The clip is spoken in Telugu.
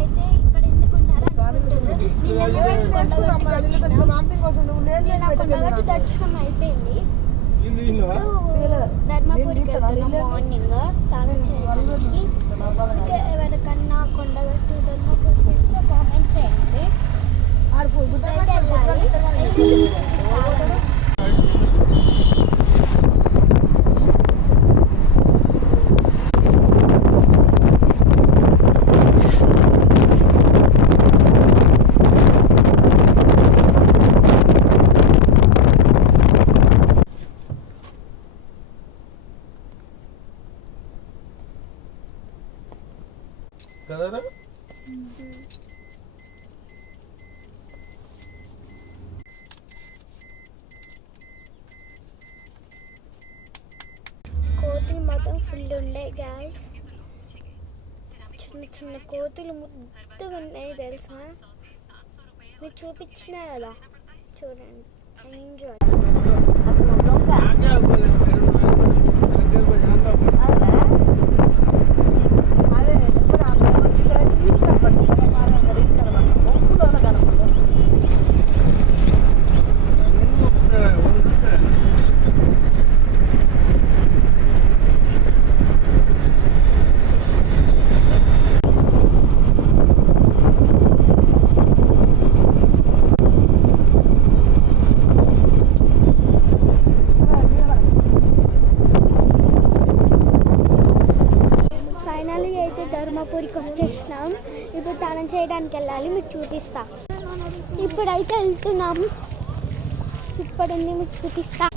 అయితే ఇక్కడ ఎందుకు ఉన్నారు కొండగట్టు దర్శనం అయిపోయింది. ధర్మపురికి వెళ్తున్నాం మార్నింగ్ స్నానం చేయడానికి. ఎవరికన్నా కొండగట్టు ధర్మపురికి తెలిస్తే కామెంట్ చేయండి. కోతులు మాత్రం ఫుల్ ఉండే గ్యాస్. చిన్న చిన్న కోతులు ముద్దుగా ఉన్నాయి తెలుసా. మీకు చూపించిన కదా, చూడండి. ఎంజాయ్. ధర్మపురికి వచ్చేసినాం. ఇప్పుడు స్నానం చేయడానికి వెళ్ళాలి, మీకు చూపిస్తా. ఇప్పుడైతే వెళ్తున్నాము. ఇప్పుడుంది మీకు చూపిస్తా.